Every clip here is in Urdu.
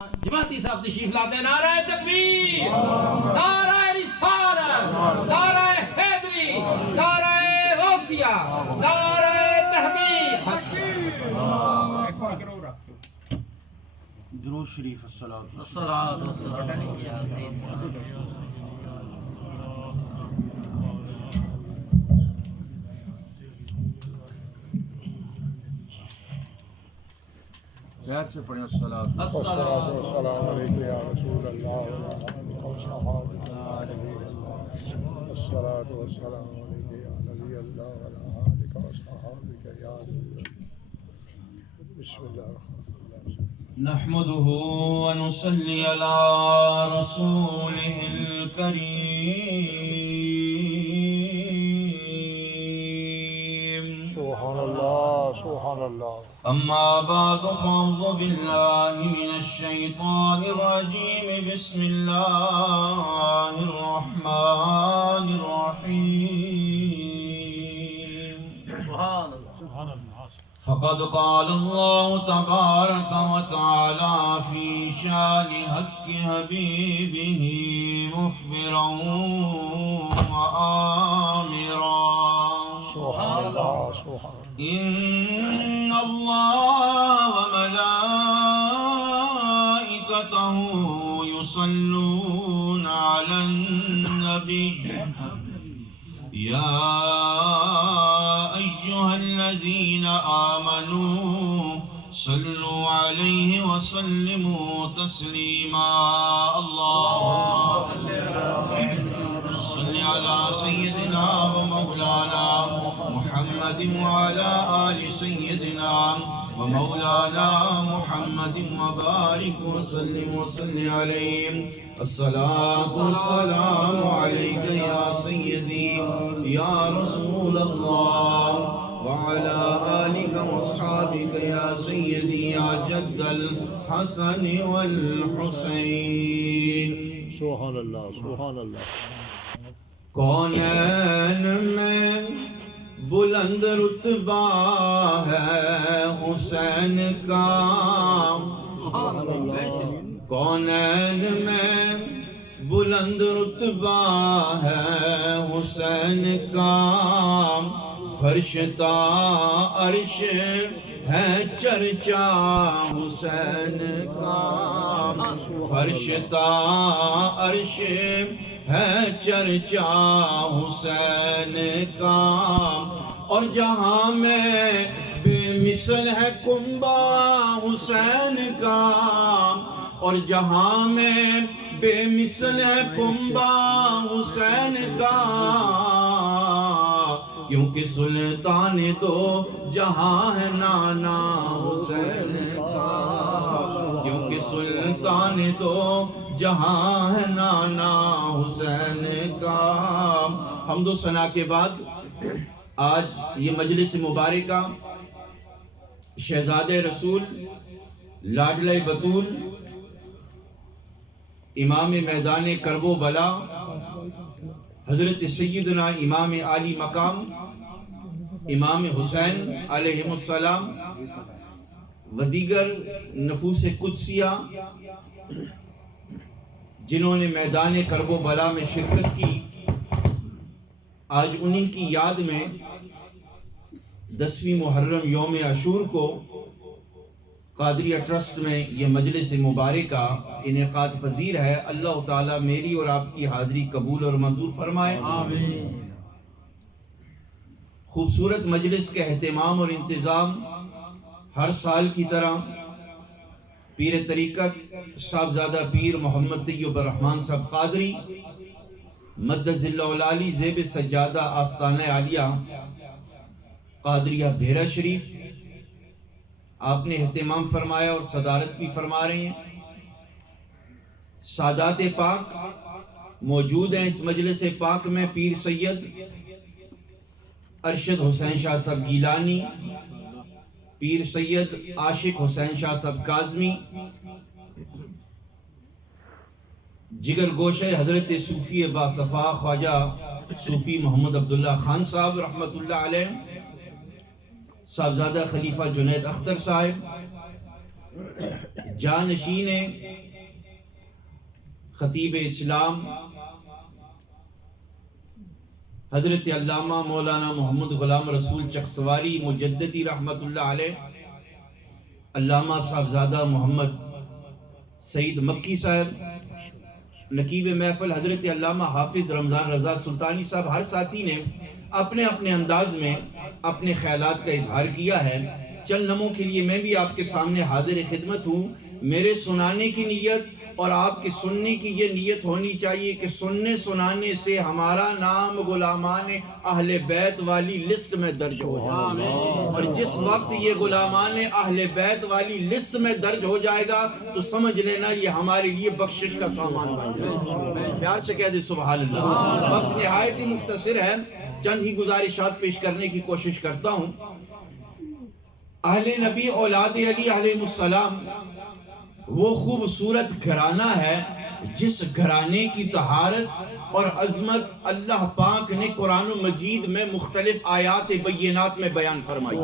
جماعتی صاحب تشریف لاتے ہیں. نعرہ تکبیر، نعرہ رسالت، نعرہ حیدری، نعرہ غوثیہ، نعرہ تحقیق. درود شریف الصلاۃ الصلاۃ والسلام. پیار سے پڑھیں الصلاۃ والسلام علیکم یا رسول اللہ الصلاۃ والسلام علیکم یا نبی اللہ وعلی آلک و صحابک یا بسم اللہ الرحمن الرحیم. نحمده ونصلي على رسوله الكريم. سبحان اللہ سبحان اللہ. أما بعد فأعوذ بالله من الشيطان الرجيم. بسم الله الرحمن الرحيم. سبحان اللہ. فقد قال الله تبارك وتعالى في شان حق حبيبه مخبرا وآمرا. سبحان اللہ سبحان اللہ. إن الله وملائكته يصلون على النبي يا أيها الذين آمنوا صلوا عليه وسلموا تسليما. اللهم صل على سيدنا ومولانا محمد وعلى آل سيدنا ومولانا محمد وبارك وسلم عليه. الصلاة والسلام عليك يا سيدي يا رسول الله وعلى آلك وأصحابك يا سيدي يا جد الحسن والحسين. سبحان اللہ سبحان اللہ. کونین میں بلند رتبہ ہے حسین کا. کونین میں بلند رتبہ ہے حسین کا. فرش تا عرش ہے چرچا حسین کا. فرش تا عرش ہے چرچا حسین کا. اور جہاں میں بے مثل ہے کنبہ حسین کا. اور جہاں میں بے مثل ہے کنبہ حسین کا. کیونکہ سلطان دو جہاں ہے نانا حسین کا. کیونکہ سلطان دو جہاں ہے نانا حسین کا. حمد و ثنا کے بعد آج یہ مجلس مبارکہ شہزادہ رسول لاڈلہ بطول امام میدان کرب و بلا حضرت سیدنا امام عالی مقام امام حسین علیہ السلام و دیگر نفوس قدسیہ جنہوں نے میدان کرب و بلا میں شرکت کی، آج انہی کی یاد میں 10ویں محرم یوم عاشور کو قادریہ ٹرسٹ میں یہ مجلس مبارکہ انعقاد پذیر ہے. اللہ تعالیٰ میری اور آپ کی حاضری قبول اور منظور فرمائے. آمین. خوبصورت مجلس کے اہتمام اور انتظام ہر سال کی طرح پیر طریقت صاحبزادہ پیر محمد طیب الرحمن صاحب قادری مد ظل العالی زیب سجادہ آستانہ عالیہ قادریہ بھیرا شریف آپ نے اہتمام فرمایا اور صدارت بھی فرما رہے ہیں. سادات پاک موجود ہیں اس مجلس پاک میں. پیر سید ارشد حسین شاہ صاحب گیلانی، پیر سید عاشق حسین شاہ صاحب کاظمی، جگر گوشہ حضرت صوفی باصفا خواجہ صوفی محمد عبداللہ خان صاحب رحمت اللہ علیہ، صاحبزادہ خلیفہ جنید اختر صاحب، جانشین خطیب اسلام حضرت علامہ مولانا محمد غلام رسول چکسواری مجددی رحمت اللہ علیہ، علامہ صاحبزادہ محمد سعید مکی صاحب، نقیب محفل حضرت علامہ حافظ رمضان رضا سلطانی صاحب، ہر ساتھی نے اپنے اپنے انداز میں اپنے خیالات کا اظہار کیا ہے۔ چند لمحوں کے لیے میں بھی آپ کے سامنے حاضر خدمت ہوں۔ میرے سنانے کی نیت اور آپ کے سننے کی یہ نیت ہونی چاہیے کہ سننے سنانے سے ہمارا نام غلامان اہل بیت والی لسٹ میں درج ہو جائے، اور جس وقت یہ غلامان اہل بیت والی لسٹ میں درج ہو جائے گا تو سمجھ لینا یہ ہمارے لیے بخشش کا سامان بن جائے گا۔ پیار سے کہہ دے سبحان اللہ۔ وقت نہایت ہی مختصر ہے، چند ہی گزارشات پیش کرنے کی کوشش کرتا ہوں۔ اہل نبی اولاد علی علیہ السلام وہ خوبصورت گھرانہ ہے جس گھرانے کی طہارت اور عظمت اللہ پاک نے قرآن مجید میں مختلف آیات بینات میں بیان فرمائی۔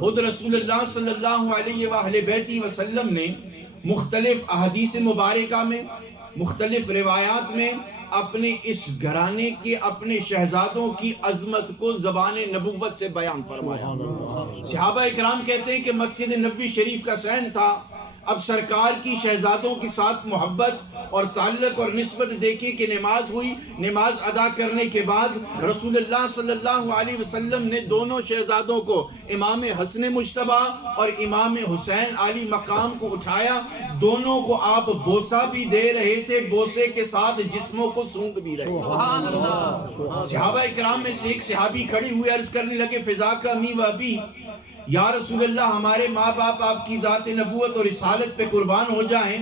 خود رسول اللہ صلی اللہ علیہ وآلہ بیتہ وسلم نے مختلف احادیث مبارکہ میں، مختلف روایات میں اپنے اس گھرانے کے اپنے شہزادوں کی عظمت کو زبان نبوت سے بیان فرمایا۔ صحابہ اکرام کہتے ہیں کہ مسجد نبوی شریف کا صحن تھا، اب سرکار کی شہزادوں کے ساتھ محبت اور تعلق اور نسبت دیکھیں کہ نماز ہوئی۔ نماز ادا کرنے کے بعد رسول اللہ صلی اللہ علیہ وسلم نے دونوں شہزادوں کو، امام حسن مجتبیٰ اور امام حسین علی مقام کو اٹھایا۔ دونوں کو آپ بوسہ بھی دے رہے تھے، بوسے کے ساتھ جسموں کو سونگ بھی رہے تھے۔ صحابہ اکرام میں سے ایک صحابی کھڑی ہوئے عرض کرنے لگے فضاک امی و ابی، یا رسول اللہ ہمارے ماں باپ آپ کی ذات نبوت اور رسالت پہ قربان ہو جائیں،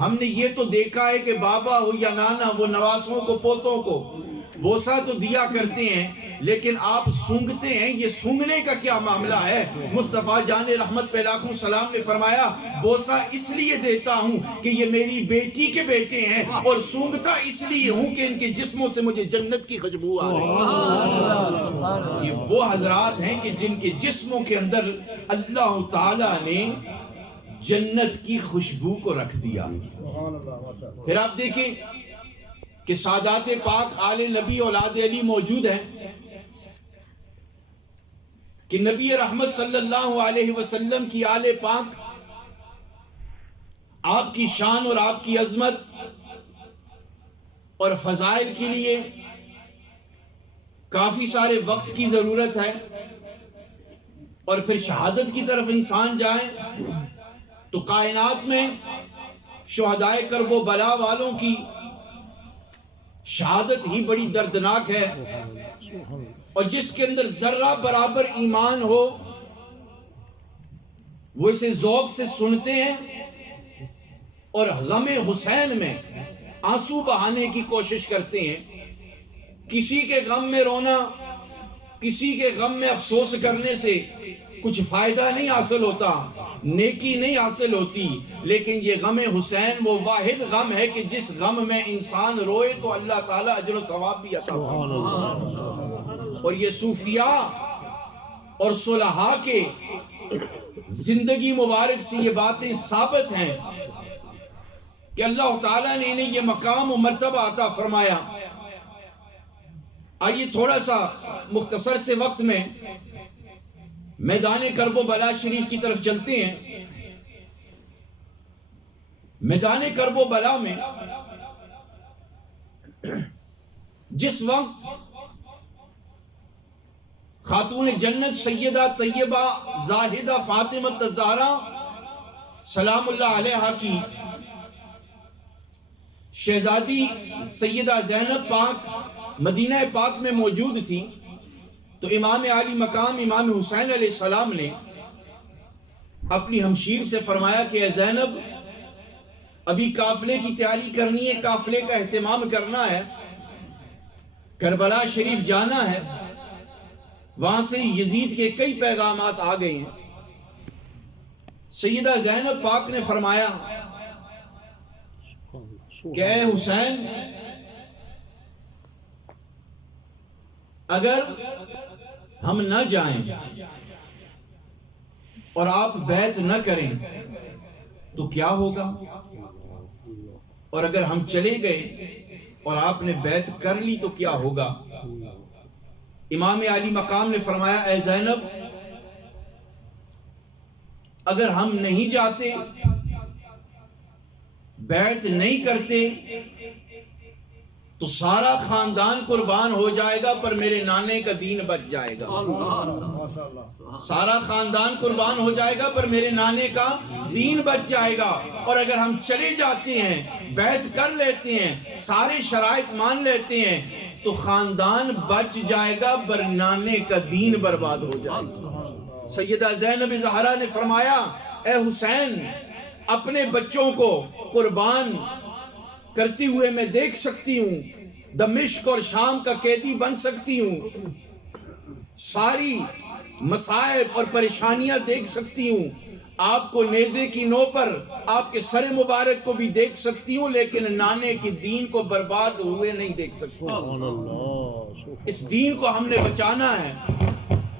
ہم نے یہ تو دیکھا ہے کہ بابا ہو یا نانا وہ نواسوں کو، پوتوں کو بوسہ تو دیا کرتے ہیں لیکن آپ سونگتے ہیں، یہ سونگنے کا کیا معاملہ ہے؟ مصطفیٰ جان رحمت پہ لاکھوں سلام نے فرمایا بوسہ اس لیے دیتا ہوں کہ یہ میری بیٹی کے بیٹے ہیں، اور سونگتا اس لیے ہوں کہ ان کے جسموں سے مجھے جنت کی خوشبو آ رہی ہے۔ یہ وہ حضرات ہیں کہ جن کے جسموں کے اندر اللہ تعالیٰ نے جنت کی خوشبو کو رکھ دیا۔ پھر آپ دیکھیں کہ سادات پاک آل نبی اولاد علی موجود ہیں کہ نبی رحمت صلی اللہ علیہ وسلم کی آل پاک آپ کی شان اور آپ کی عظمت اور فضائل کے لیے کافی سارے وقت کی ضرورت ہے، اور پھر شہادت کی طرف انسان جائے تو کائنات میں شہدائے کرب و بلا والوں کی شہادت ہی بڑی دردناک ہے، اور جس کے اندر ذرہ برابر ایمان ہو وہ اسے ذوق سے سنتے ہیں اور غم حسین میں آنسو بہانے کی کوشش کرتے ہیں۔ کسی کے غم میں رونا، کسی کے غم میں افسوس کرنے سے کچھ فائدہ نہیں حاصل ہوتا، نیکی نہیں حاصل ہوتی، لیکن یہ غم حسین وہ واحد غم ہے کہ جس غم میں انسان روئے تو اللہ تعالیٰ اجر و ثواب بھی عطا فرمائے۔ اور یہ صوفیاء اور صلحاء کے زندگی مبارک سے یہ باتیں ثابت ہیں کہ اللہ تعالیٰ نے انہیں یہ مقام و مرتبہ عطا فرمایا۔ آئیے تھوڑا سا مختصر سے وقت میں میدان کرب و بلا شریف کی طرف چلتے ہیں۔ میدان کرب و بلا میں جس وقت خاتون جنت سیدہ طیبہ زاہدہ فاطمہ الزہرا سلام اللہ علیہا کی شہزادی سیدہ زینب پاک مدینہ پاک میں موجود تھی، تو امام علی مقام امام حسین علیہ السلام نے اپنی ہمشیر سے فرمایا کہ اے زینب، ابھی قافلے کی تیاری کرنی ہے، قافلے کا اہتمام کرنا ہے، کربلا شریف جانا ہے، وہاں سے یزید کے کئی پیغامات آ گئے ہیں۔ سیدہ زینب پاک نے فرمایا کہ اے حسین، اگر ہم نہ جائیں اور آپ بیعت نہ کریں تو کیا ہوگا؟ اور اگر ہم چلے گئے اور آپ نے بیعت کر لی تو کیا ہوگا؟ امام علی مقام نے فرمایا اے زینب اگر ہم نہیں جاتے بیعت نہیں کرتے تو سارا خاندان قربان ہو جائے گا پر میرے نانے کا دین بچ جائے گا. سارا خاندان قربان ہو جائے گا پر میرے نانے کا دین بچ جائے گا. اور اگر ہم چلے جاتے ہیں بیعت کر لیتے ہیں سارے شرائط مان لیتے ہیں تو خاندان بچ جائے گا پر نانے کا دین برباد ہو جائے گا. سیدہ زینب زہرا نے فرمایا اے حسین اپنے بچوں کو قربان کرتی ہوئے میں دیکھ سکتی ہوں, دمشق اور شام کا قیدی بن سکتی ہوں, ساری مصائب اور پریشانیاں دیکھ سکتی ہوں, آپ کو نیزے کی نو پر آپ کے سر مبارک کو بھی دیکھ سکتی ہوں, لیکن نانے کے دین کو برباد ہوئے نہیں دیکھ سکتی. اس دین کو ہم نے بچانا ہے,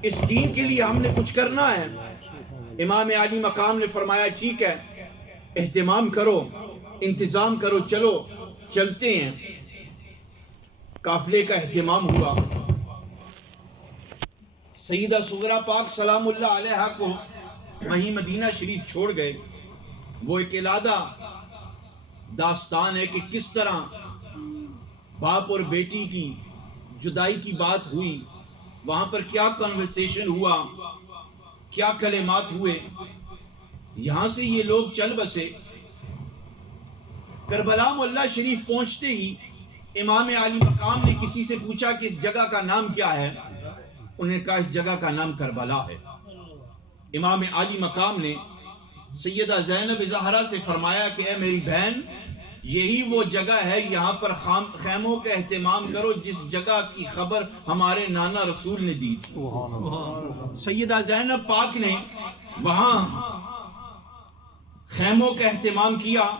اس دین کے لیے ہم نے کچھ کرنا ہے. امام علی مقام نے فرمایا ٹھیک ہے اہتمام کرو, انتظام کرو, چلو چلتے ہیں. قافلے کا اہتمام ہوا. سیدہ صغرا پاک سلام اللہ علیہا کو وہیں مدینہ شریف چھوڑ گئے. وہ ایک علیحدہ داستان ہے کہ کس طرح باپ اور بیٹی کی جدائی کی بات ہوئی, وہاں پر کیا کنورسیشن ہوا, کیا کلمات ہوئے. یہاں سے یہ لوگ چل بسے. کربلا محلہ شریف پہنچتے ہی امام علی مقام نے کسی سے پوچھا کہ اس جگہ کا نام کیا ہے. انہیں کہا اس جگہ کا نام کربلا ہے. امام علی مقام نے سیدہ زینب زہرا سے فرمایا کہ اے میری بہن یہی وہ جگہ ہے, یہاں پر خیموں کا اہتمام کرو جس جگہ کی خبر ہمارے نانا رسول نے دی تھی. سیدہ زینب پاک نے وہاں خیموں کا اہتمام کیا.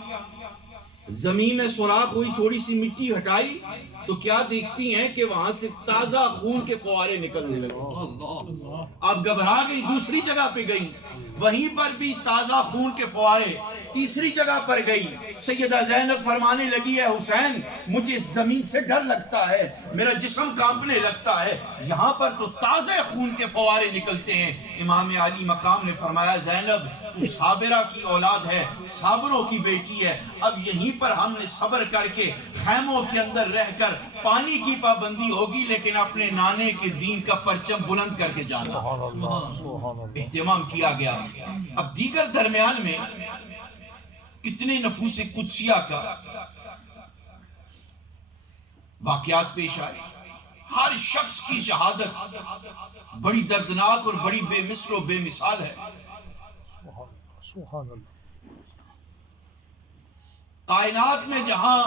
زمین میں سوراخ ہوئی, تھوڑی سی مٹی ہٹائی تو کیا دیکھتی ہیں کہ وہاں سے تازہ خون کے فوارے نکلنے لگے. اب گھبرا گئی, دوسری جگہ پہ گئی, وہیں پر بھی تازہ خون کے فوارے. تیسری جگہ پر گئی, سیدہ زینب فرمانے لگی ہے حسین مجھے اس زمین سے ڈر لگتا ہے, میرا جسم کانپنے لگتا ہے, یہاں پر تو تازہ خون کے فوارے نکلتے ہیں. امام علی مقام نے فرمایا زینب تو صابرہ کی اولاد ہے, صابروں کی بیٹی ہے. اب یہیں پر ہم نے صبر کر کے خیموں کے اندر رہ کر پانی کی پابندی ہوگی, لیکن اپنے نانے کے دین کا پرچم بلند کر کے جانا. اہتمام کیا گیا. اب دیگر درمیان میں کتنے نفوس قدسیہ کا واقعات پیش آئے. ہر شخص کی شہادت بڑی دردناک اور بڑی بے مثل و بے مثال ہے. کائنات میں جہاں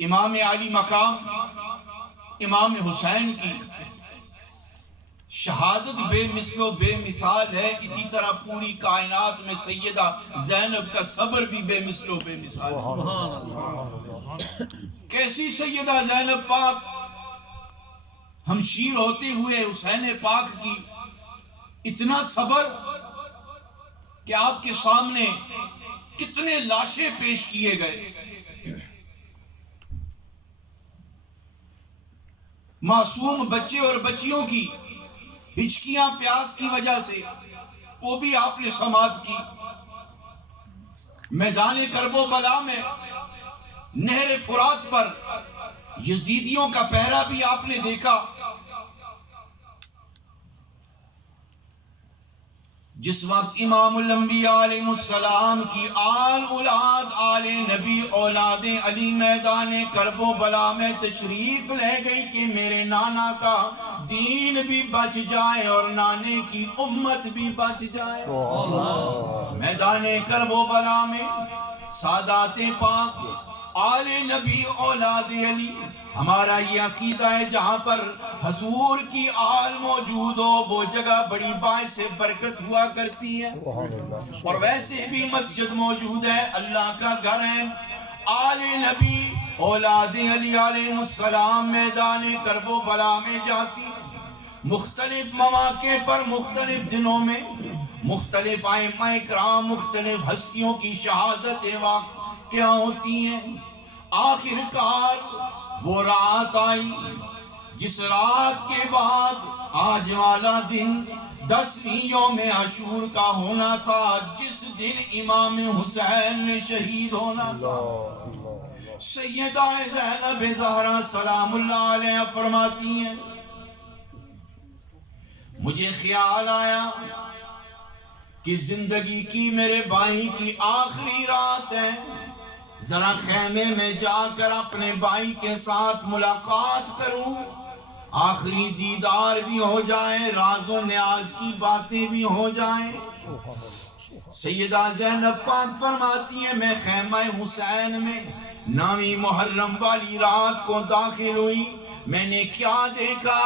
امام علی مقام امام حسین کی شہادت بے مثل و بے مثال ہے, اسی طرح پوری کائنات میں سیدہ زینب کا صبر بھی بے مثل و بے مثال ہے. کیسی سیدہ زینب پاک ہمشیر ہوتے ہوئے حسین پاک کی اتنا صبر کہ آپ کے سامنے کتنے لاشیں پیش کیے گئے. معصوم بچے اور بچیوں کی ہچکیاں پیاس کی وجہ سے وہ بھی آپ نے سماعت کی. میدان کرب و بلا میں نہر فرات پر یزیدیوں کا پہرا بھی آپ نے دیکھا. جس وقت امام الانبیاء علیہ السلام کی آل اولاد آل نبی اولاد علی میدان کرب و بلا میں تشریف لے گئی کہ میرے نانا کا دین بھی بچ جائے اور نانے کی امت بھی بچ جائے. میدان کرب و بلا میں سادات پاک آل نبی اولاد علی, ہمارا یہ عقیدہ ہے جہاں پر حضور کی آل موجود ہو وہ جگہ بڑی باعث برکت ہوا کرتی ہے. اور ویسے بھی مسجد موجود ہے, اللہ کا گھر ہے. آل نبی اولاد علی علیہ السلام میدان کرب و بلا میں جاتی, مختلف مواقع پر مختلف دنوں میں مختلف ائمہ کرام مختلف ہستیوں کی شہادتیں واقع ہوتی ہیں. آخر کار وہ رات آئی جس رات کے بعد آج والا دن 10ویں یوم عاشور کا ہونا تھا، جس دن امام حسین نے شہید ہونا تھا. سیدہ زینب زہرا سلام اللہ علیہ فرماتی ہیں مجھے خیال آیا کہ زندگی کی میرے بھائی کی آخری رات ہے، ذرا خیمے میں جا کر اپنے بھائی کے ساتھ ملاقات کروں، آخری دیدار بھی ہو جائے، راز و نیاز کی باتیں بھی ہو جائیں. سیدہ زینب پاک فرماتی ہیں میں خیمہ حسین میں 9ویں محرم والی رات کو داخل ہوئی. میں نے کیا دیکھا؟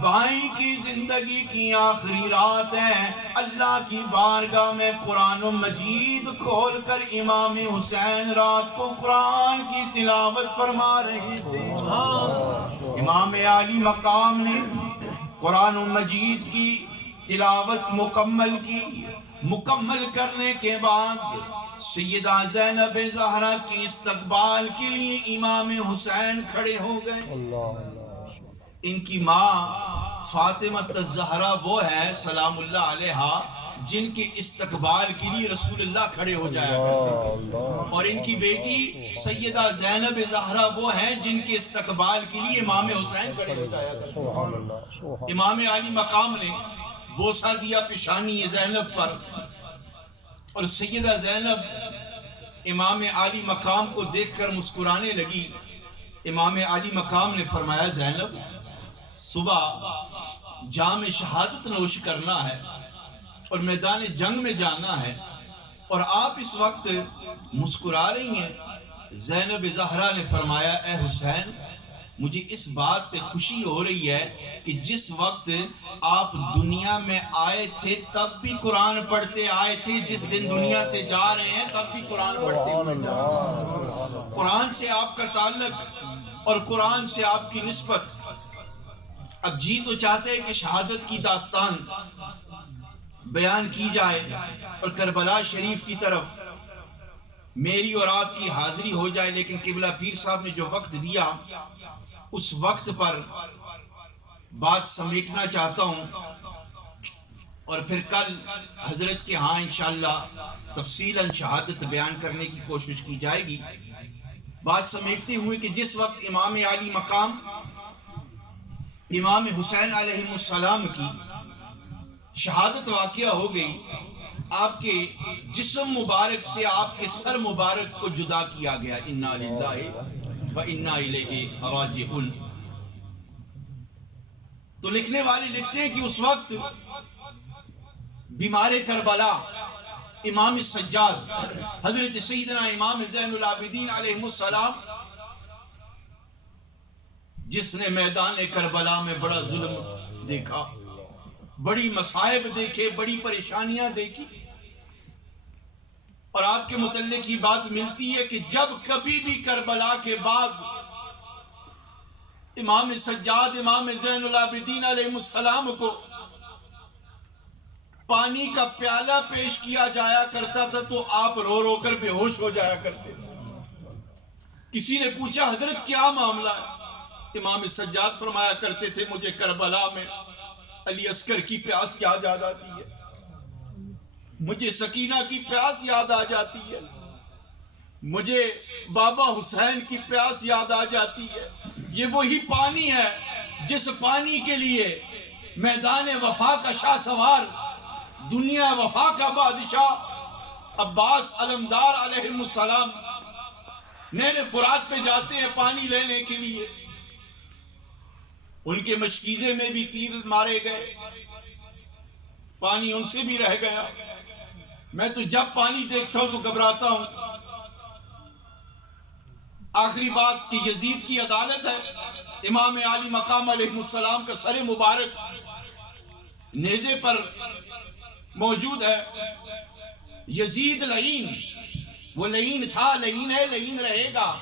بھائی کی زندگی کی آخری رات ہے. اللہ کی بارگاہ میں قرآن مجید کھول کر امام حسین رات کو قرآن کی تلاوت فرما رہے تھے. امام عالی مقام نے قرآن مجید کی تلاوت مکمل کی. مکمل کرنے کے بعد سیدہ زینب زہرا کے استقبال کے لیے امام حسین کھڑے ہو گئے. ان کی ماں فاطمہ الزہرا وہ ہے سلام اللہ علیہا جن کے استقبال کے لیے رسول اللہ کھڑے ہو جایا کرتے تھے، اور ان کی بیٹی سیدہ زینب زہرا وہ ہیں جن کے استقبال کے لیے امام حسین کھڑے ہو جایا کرتے تھے. امام علی مقام نے بوسہ دیا پیشانی زینب پر، اور سیدہ زینب امام علی مقام کو دیکھ کر مسکرانے لگی. امام علی مقام نے فرمایا زینب صبح جام شہادت نوش کرنا ہے اور میدان جنگ میں جانا ہے، اور آپ اس وقت مسکرا رہی ہیں. زینب زہرا نے فرمایا اے حسین مجھے اس بات پہ خوشی ہو رہی ہے کہ جس وقت آپ دنیا میں آئے تھے تب بھی قرآن پڑھتے آئے تھے، جس دن دنیا سے جا رہے ہیں تب بھی قرآن پڑھتے ہوئے جا رہے ہیں. قرآن سے آپ کا تعلق اور قرآن سے آپ کی نسبت. اب جی تو چاہتے ہیں کہ شہادت کی داستان بیان کی جائے اور کربلا شریف کی طرف میری اور آپ کی حاضری ہو جائے، لیکن قبلہ پیر صاحب نے جو وقت دیا اس وقت پر بات سمیٹنا چاہتا ہوں، اور پھر کل حضرت کے ہاں انشاءاللہ تفصیلاً شہادت بیان کرنے کی کوشش کی جائے گی. بات سمیٹتے ہوئے کہ جس وقت امام علی مقام امام حسین علیہ السلام کی شہادت واقعہ ہو گئی، آپ کے جسم مبارک سے آپ کے سر مبارک کو جدا کیا گیا. انا للہ و انا الیہ راجعون. تو لکھنے والے لکھتے ہیں کہ اس وقت بیمار کربلا امام سجاد حضرت سیدنا امام زین العابدین علیہ السلام، جس نے میدان کربلا میں بڑا ظلم دیکھا، بڑی مصائب دیکھے، بڑی پریشانیاں دیکھی، اور آپ کے متعلق ہی بات ملتی ہے کہ جب کبھی بھی کربلا کے بعد امام سجاد امام زین العابدین علیہ السلام کو پانی کا پیالہ پیش کیا جایا کرتا تھا تو آپ رو رو کر بے ہوش ہو جایا کرتے تھے. کسی نے پوچھا حضرت کیا معاملہ ہے؟ امام سجاد فرمایا کرتے تھے مجھے کربلا میں علی اصغر کی پیاس یاد آ جاتی ہے، مجھے سکینہ کی پیاس یاد آ جاتی ہے، مجھے بابا حسین کی پیاس یاد آ جاتی ہے. یہ وہی پانی ہے جس پانی کے لیے میدان وفا کا شاہ سوار، دنیا وفا کا بادشاہ عباس علمدار علیہ السلام نہر فرات پہ جاتے ہیں پانی لینے کے لیے. ان کے مشکیزے میں بھی تیر مارے گئے، پانی ان سے بھی رہ گیا. میں تو جب پانی دیکھتا ہوں تو گھبراتا ہوں. آخری بات کہ یزید کی عدالت ہے، امام علی مقام علیہ السلام کا سر مبارک نیزے پر موجود ہے. یزید لعین، وہ لعین تھا، لعین ہے، لعین رہے گا.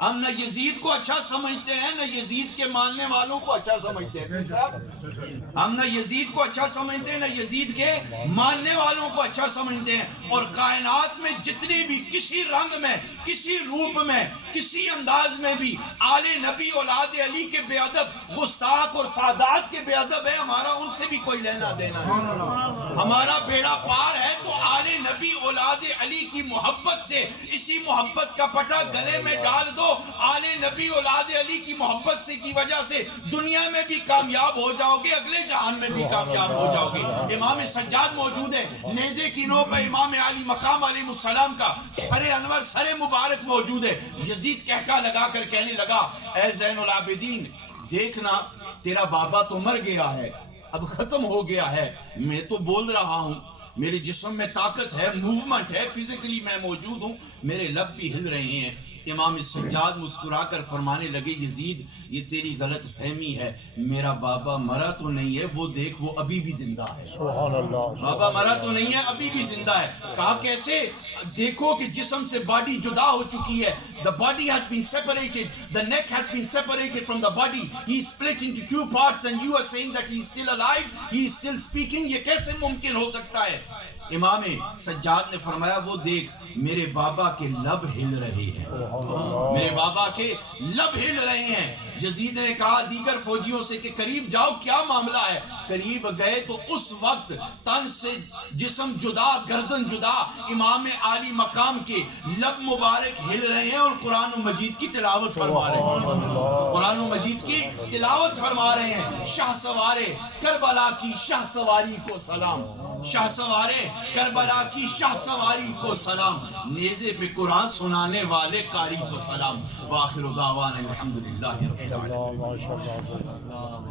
ہم نہ یزید کو اچھا سمجھتے ہیں نہ یزید کے ماننے والوں کو اچھا سمجھتے ہیں. ہم نہ یزید کو اچھا سمجھتے ہیں نہ یزید کے ماننے والوں کو اچھا سمجھتے ہیں. اور کائنات میں جتنی بھی کسی رنگ میں، کسی روپ میں، کسی انداز میں بھی آل نبی اولاد علی کے بے ادب گستاخ اور سادات کے بے ادب ہے، ہمارا ان سے بھی کوئی لینا دینا نہیں. ہمارا بیڑا پار ہے تو آل نبی اولاد علی کی محبت سے، اسی محبت کا پٹا گلے میں ڈال دو. آل نبی اولاد علی کی محبت سے کی وجہ سے دنیا میں بھی کامیاب ہو جاؤ گے، اگلے جہان میں بھی کامیاب ہو جاؤ گے. امام سجاد موجود ہے، نیزے کی نوک پہ امام علی مقام علیہ السلام کا سر انور سر مبارک موجود ہے. یزید کہکا لگا کر کہنے لگا اے زین العابدین دیکھنا تیرا بابا تو مر گیا ہے، اب ختم ہو گیا ہے، میں تو بول رہا ہوں، میرے جسم میں طاقت ہے، موومنٹ ہے، فزیکلی میں موجود ہوں، میرے لب بھی ہل رہے ہیں. امام سجاد مسکرا کر فرمانے لگے یزید یہ تیری غلط فہمی ہے، میرا بابا مرا تو نہیں ہے، وہ دیکھ وہ ابھی بھی زندہ ہے. سبحان اللہ. بابا مرا تو نہیں ہے، ابھی بھی زندہ ہے. کہا کیسے؟ دیکھو کہ جسم سے باڈی جدا ہو چکی ہے. The body has been separated, the neck has been separated from the body, he is split into two parts and you are saying that he is still alive, he is still speaking. یہ کیسے ممکن ہو سکتا ہے؟ امام سجاد نے فرمایا وہ دیکھ میرے بابا کے لب ہل رہے ہیں، میرے بابا کے لب ہل رہے ہیں. یزید نے کہا دیگر فوجیوں سے کہ قریب جاؤ کیا معاملہ ہے. قریب گئے تو اس وقت تن سے جسم جدا، گردن جدا، امام عالی مقام کے لب مبارک ہل رہے ہیں اور قرآن و مجید کی تلاوت فرما رہے ہیں. قرآن و مجید کی تلاوت فرما رہے ہیں. شاہ سوارے کربلا کی شاہ سواری کو سلام، شاہ سوارے کربلا کی شاہ سواری کو سلام، نیزے پہ قرآن سنانے والے قاری کو سلام. وآخر دعوانا الحمدللہ رب العالمین.